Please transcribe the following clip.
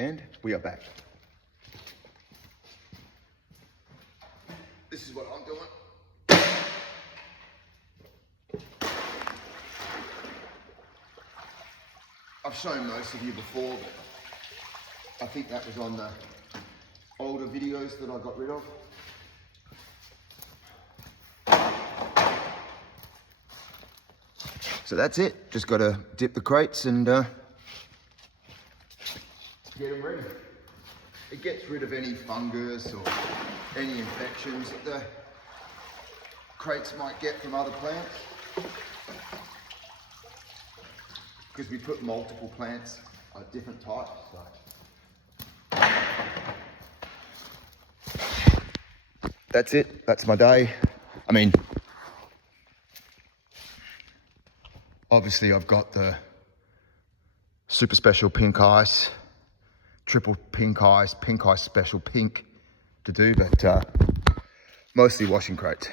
And we are back. This is what I'm doing. I've shown most of you before, but I think that was on the older videos that I got rid of. So that's it. Just got to dip the crates and get them ready. It gets rid of any fungus or any infections that the crates might get from other plants. Because we put multiple plants of different types. So. That's it. That's my day. I mean, obviously I've got the super special pink ice, triple pink ice special pink to do, but mostly washing crates.